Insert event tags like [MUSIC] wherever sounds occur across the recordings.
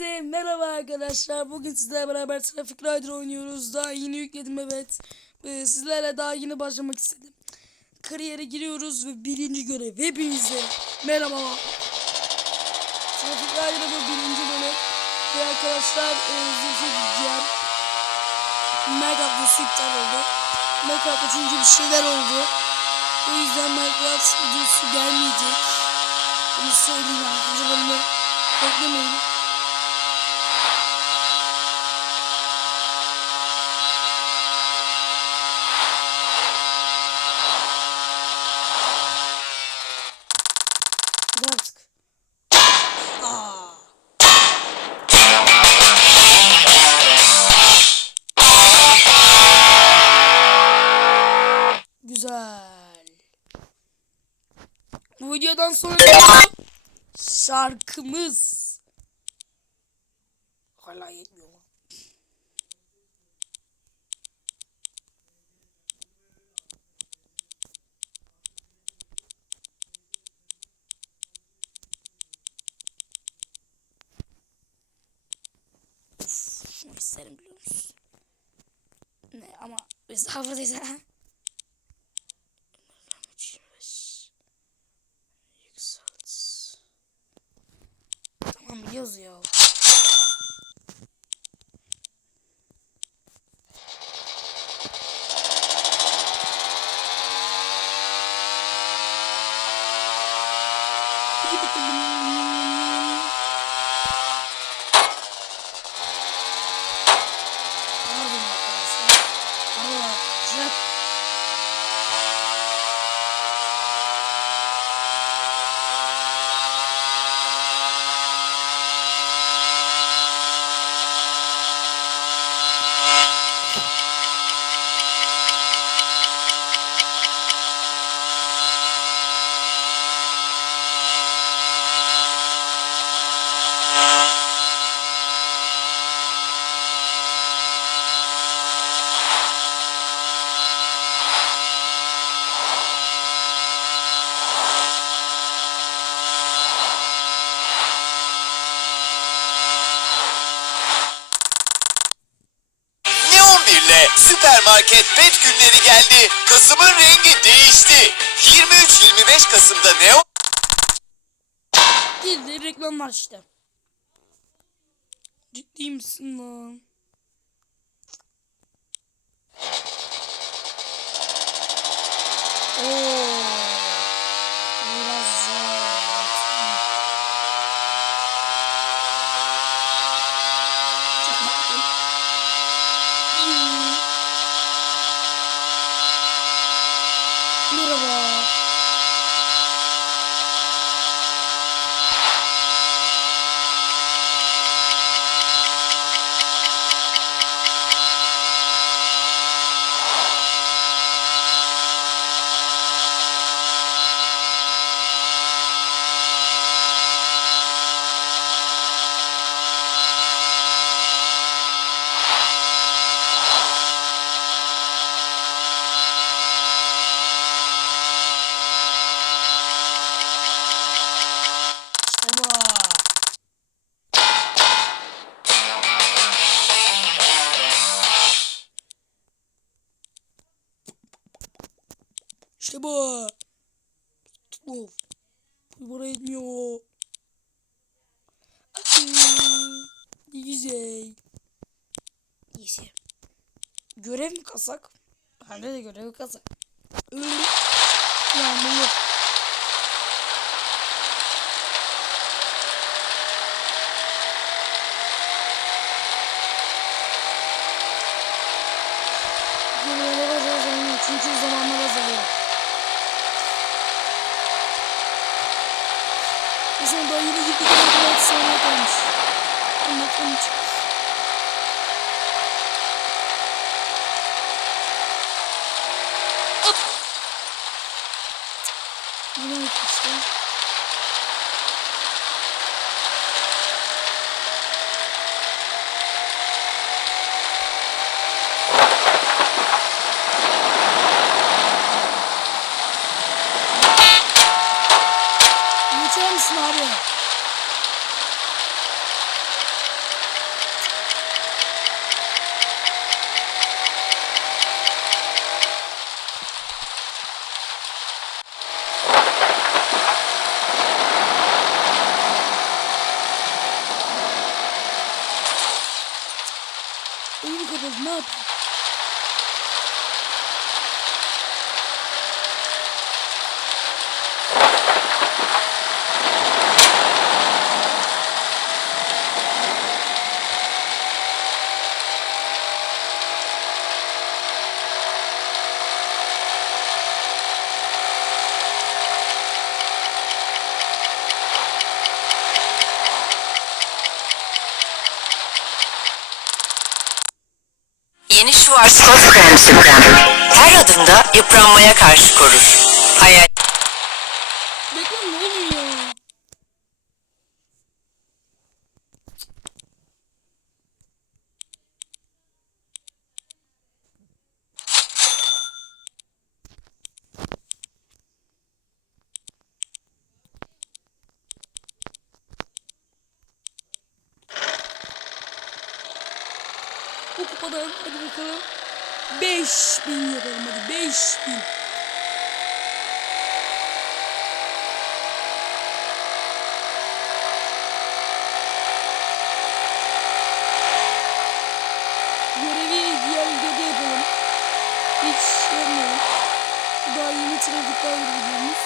Hepinize merhaba arkadaşlar. Bugün sizlerle beraber Traffic Rider oynuyoruz. Daha yeni yükledim evet. Ee, sizlerle daha yeni başlamak istedim. Kariyere giriyoruz ve birinci görev. Hepinize merhaba. Traffic Rider'da bu birinci bölüm. Ve arkadaşlar e, gideceğim. Minecraft iptal oldu. Minecraft'ta çünkü bir şeyler oldu. O yüzden Minecraft videosu gelmeyecek. Bunu söyleyeyim. Bölümü beklemeyin. Videodan sonra şarkımız. Hala yetmiyor mu? Şunu isterim biliyor musun? Ne ama biz daha buradayız ha. [LAUGHS] Tamam biliyoruz ya. İyi bakalım. Pardon arkadaşlar. Ama trap Neon 1 ile süpermarket pet günleri geldi. Kasım'ın rengi değişti. 23-25 Kasım'da Neon Girdi reklam var işte. Ciddi misin lan? Oo. Ne güzel. Neyse. Görev mi kasak? Bende de görev kasak. Öyle. Yağmurlu. Çünkü zamanlar azalıyor. Mesela daha yeni gittik 16 saniye kalmış. Anlat 13. Hop. Gitmişti. Oyunu kapat ne yapayım? Süprem. Her adımda yıpranmaya karşı korur. Hayal Reklam ne oluyor? Bu kupadan hadi bakalım. 5000 yapalım hadi 5000. Görevi diğer videoda yapalım. Hiç yapmıyorum. Bu daha yeni trafikler videomuz.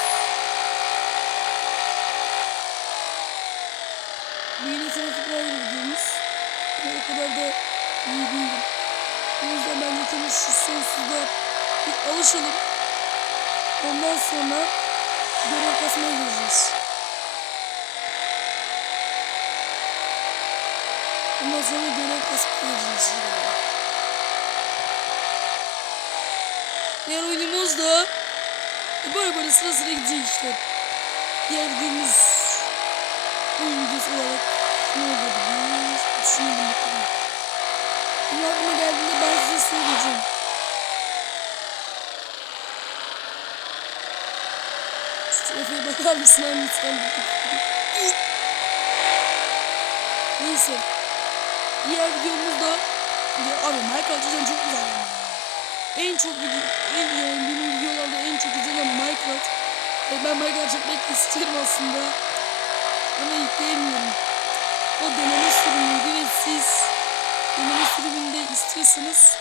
Bu yeni trafikler videomuz. O kadar da iyi değilim. O yüzden ben de tabii şu sonsuzda bir alışalım. Ondan sonra görev kasmaya gireceğiz. Ondan sonra görev kasmaya gireceğiz. Diğer oyunumuz da böyle böyle sıra sıra gidecek işte. Diğer videomuz oyun videosu olarak ne olabilir? Düşünelim bakalım. Aklıma geldiğinde ben size söyleyeceğim. Trafiğe bakar mısın lütfen? Neyse. Diğer videomuzda ya abi Minecraft cidden çok güzel yani. En çok video, en yani benim videolarda en çok izlenen Minecraft. E ben Minecraft çekmek isterim aslında. Ama yükleyemiyorum. O deneme sürümüydü ve siz deneme sürümünde istiyorsanız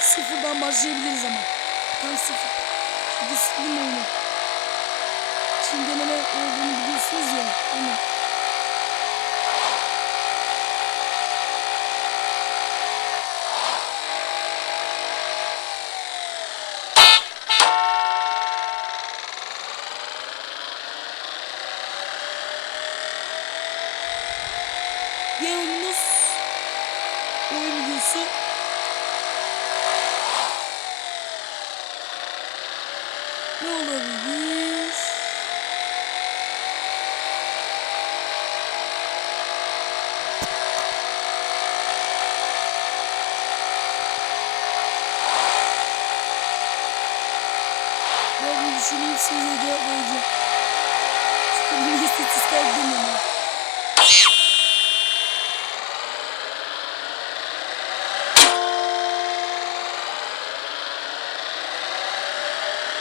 sıfırdan başlayabiliriz ama. Tam sıfır. Sildim oyunu. Şimdi deneme olduğunu biliyorsunuz ya. Hani düşüneyim size de yapmayacağım. Çünkü bunu istatistikler bilmiyorum.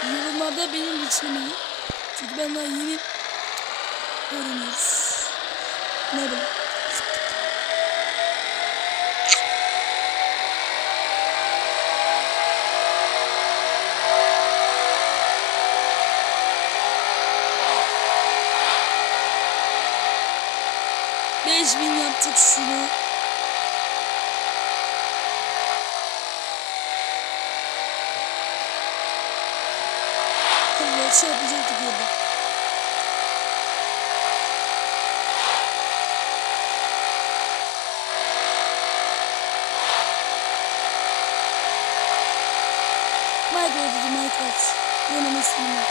Yorumlarda benim geçirmeyin. Çünkü benden yeni öğreniyoruz. Ne bileyim. 8000 yaptık şunu. Evet şey yapacaktık orada. Minecraft dedi Minecraft. Yenemezsin bunu.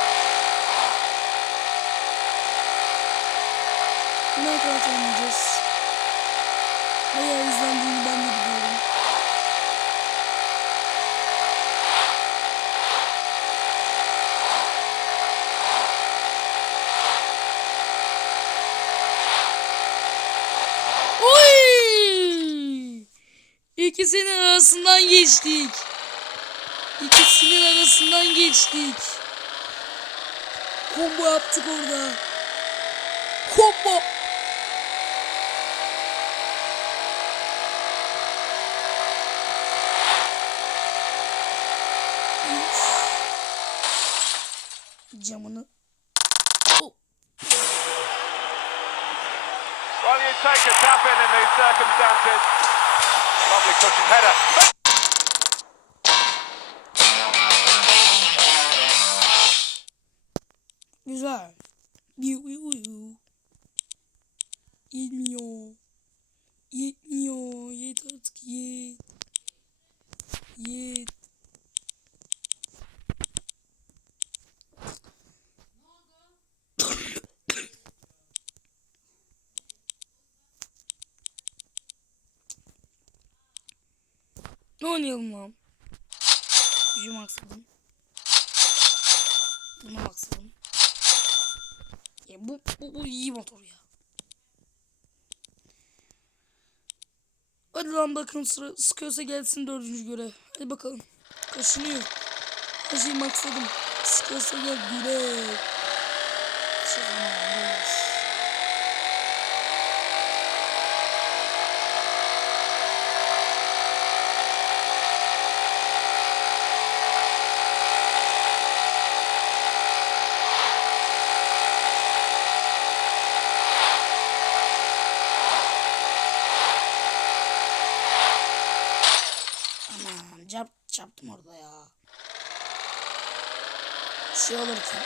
Minecraft oynayacağız. İkisinin arasından geçtik. İkisinin arasından geçtik. Combo yaptık orada. Combo. Camını. Oh. Well, you take a tap in in these circumstances. Lovely cushion header. Güzel. Yetmiyor. Yetmiyor. Yet artık yet. Yet. Oynayalım lan? Gücüm aksadım. Bunu aksadım. Ya bu, bu, bu iyi motor ya. Hadi lan bakın sıra sıkıyorsa gelsin dördüncü görev. Hadi bakalım. Kaşınıyor. Her maksadım. Sıkıyorsa gel direkt. Şahanamız. Aman çarp, çarptım orada ya. Şey olur ki.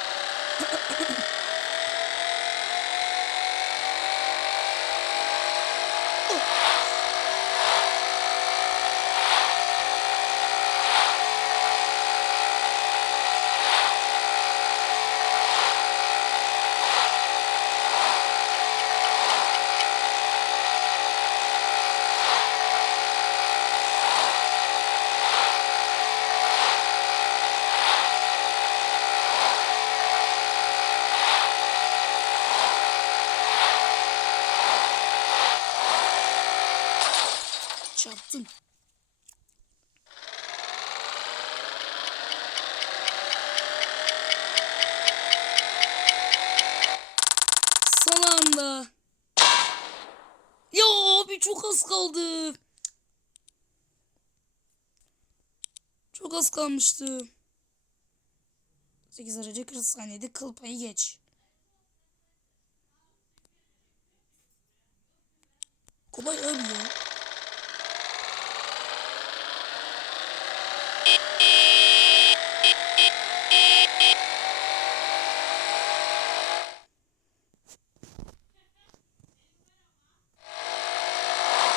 Anda. Ya abi çok az kaldı. Çok az kalmıştı. 8 derece 40 saniyede kıl payı geç. Kolay abi ya.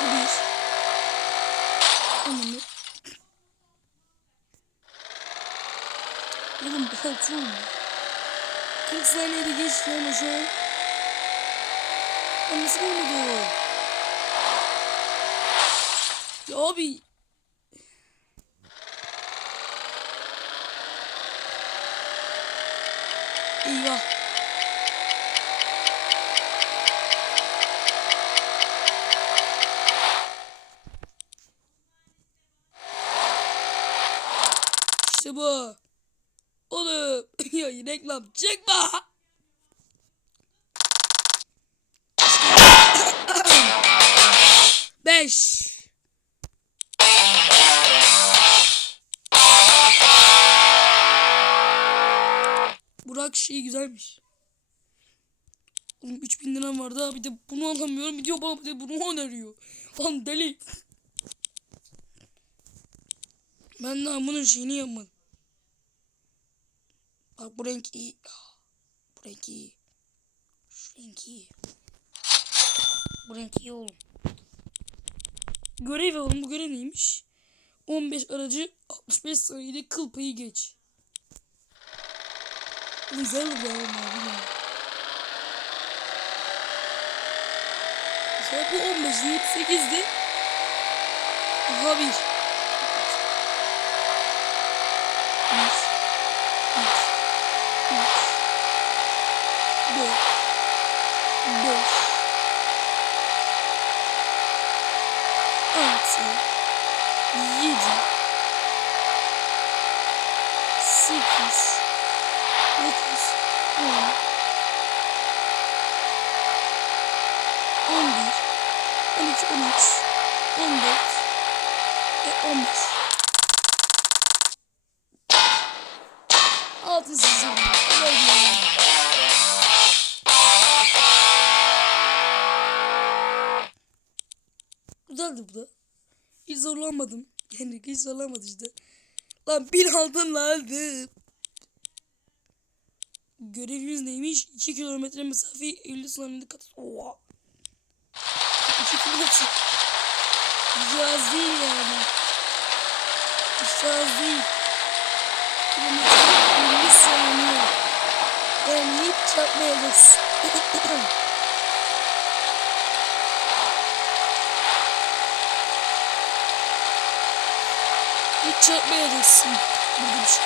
Bu bir. Anlamı. Oldu. 40 saniyede geçti ama şu an. Lan nasıl olmadı? Ya abi. Eyvah. İşte bu. Oğlum. [LAUGHS] ya reklam çekme. Beş. Burak şey güzelmiş. Oğlum 3000 liram vardı ha bir de bunu alamıyorum. Bir diyor bana bir de bunu öneriyor. Lan deli. Ben daha bunun şeyini yapmadım. Bak bu renk iyi. Bu renk iyi. Şu renk iyi. Bu renk iyi oğlum. Görev oğlum bu görev neymiş? 15 aracı 65 saniyede kıl payı geç. Güzel ya oğlum abi. Mesela bu 15 değil 8'di. Aha bir. Bir. 12, 13, 14 ve 15. Altın sizin. Kolay gelsin. Güzeldi bu da. Hiç zorlanmadım. Yani hiç zorlanmadı işte. Lan bir altın aldım. Görevimiz neymiş? 2 kilometre mesafe 50 saniyede kat. Oha. 2 kilometre. Hiç az değil yani. Hiç az değil. Kilometre 50 saniye. Yani hiç çarpmayacaksın. hiç çarpmayacaksın. Burada bir şey.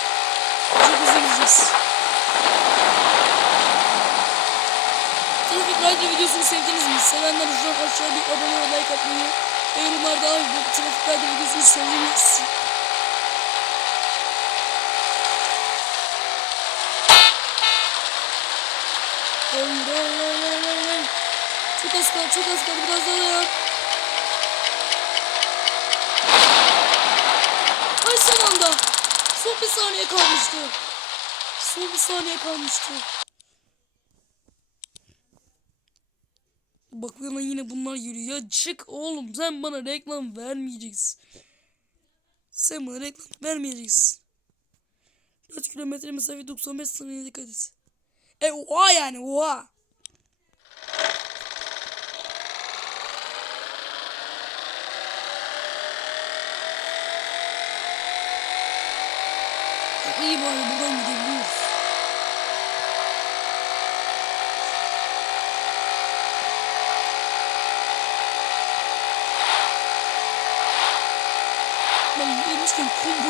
Çok hızlı gideceğiz. Trafik Rider videosunu sevdiniz mi? Sevenler lütfen aşağı bir abone ve like atmayı ve yorumlarda abi bu Trafik Rider videosunu hayır. Çok az kaldı çok az kaldı biraz daha dayan. Ay son anda. Son bir saniye kalmıştı. Son bir saniye kalmıştı. Bak bana yine bunlar geliyor. Ya çık oğlum sen bana reklam vermeyeceksin. Sen bana reklam vermeyeceksin. 4 kilometre mesafe 95 saniye dikkat et. E oha yani oha. İyi buradan gidebiliyoruz. Ben gelmişken combo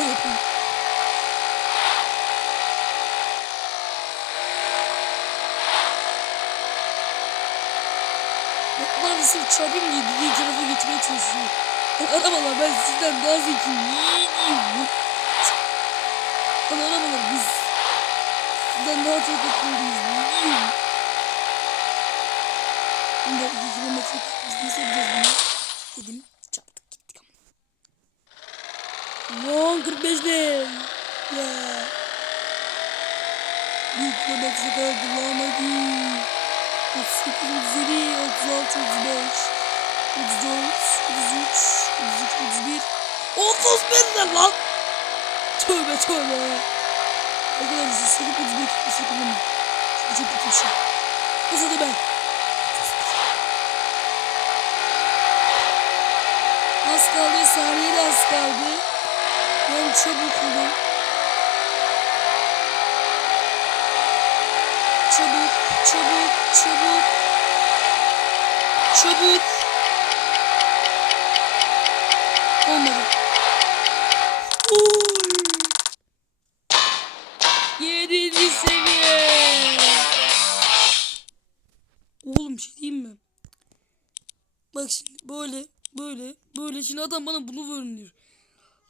da sırf çarpayım diye dediği tarafa geçmeye çalışıyor. Arabalar ben sizden daha zekiyim. Niye diyeyim? Arabalar biz sizden daha çok akıllıyız. Niye diyeyim? Bunda iki kilometre biz nasıl yapacağız bunu? Dedim Lan 45 ne? Ya. Kaldı lan hadi. 38, 37, 36, 35, 34, 33, 32, 31. 31 ne lan? Tövbe tövbe. Arkadaşlar seni 31 tutması kullanma. Çünkü çok kötü şey. Nasıl da ben. Az kaldı, saniye de az kaldı. Ben çabuk olun. Çabuk, çabuk, çabuk. Çabuk. Olmadı. Yedinci seviye. Oğlum şey diyeyim mi? Bak şimdi böyle, böyle, böyle. Şimdi adam bana bunu veriyor.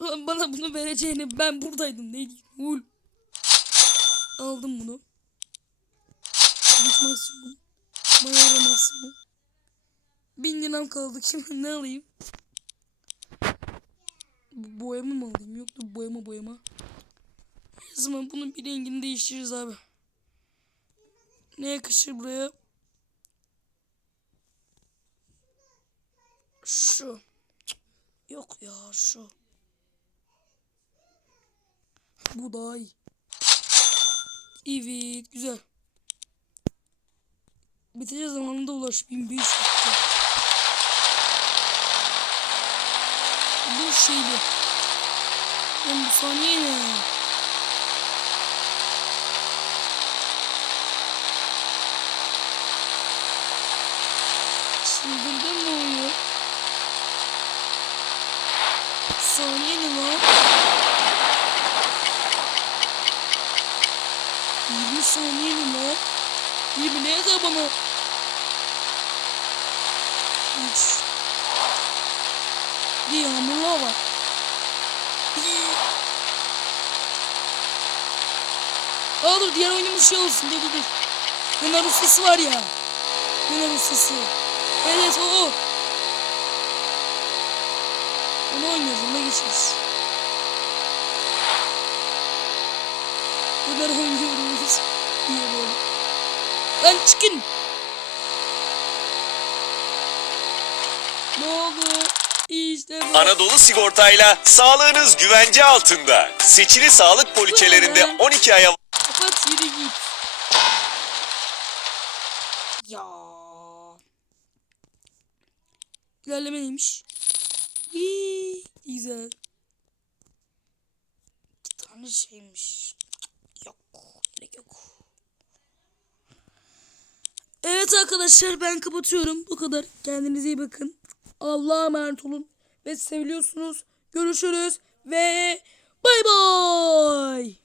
Bana bunu vereceğini ben buradaydım. Ne diyeyim? Ul. Aldım bunu. Güç maksimum. Mayara maksimum. Bin liram kaldı. [LAUGHS] Kim ne alayım? Bu Boyama mı alayım? Yoktu boyama boyama. O zaman bunun bir rengini değiştiririz abi. Ne yakışır buraya? Şu. Yok ya şu. Bu daha iyi. Evet güzel. Bitecek zamanında ulaş 1500 dakika. Bu şeyli. Ben bu saniye ne? Çıldırdım mı oyunu? Saniye ne lan? 20 saniye mi lan? 20 ne yazar bana? 3 Bir yağmurluğa var. Aa dur diğer oyunumuz şey olsun dur dur dur. Döner ustası var ya. Döner ustası. Evet o o. Onu oynuyoruz ona geçeriz. kadar oynuyoruz. Böyle. Lan çıkın. Ne oldu? İşte bu. Anadolu Sigorta'yla sağlığınız güvence altında. Seçili sağlık poliçelerinde 12 aya Kapat yürü git. Ya. İlerleme neymiş? Hii, güzel. İki tane şeymiş. Yok. Gerek yok. Evet arkadaşlar ben kapatıyorum. Bu kadar. Kendinize iyi bakın. Allah'a emanet olun. Ve seviliyorsunuz. Görüşürüz. Ve bay bay.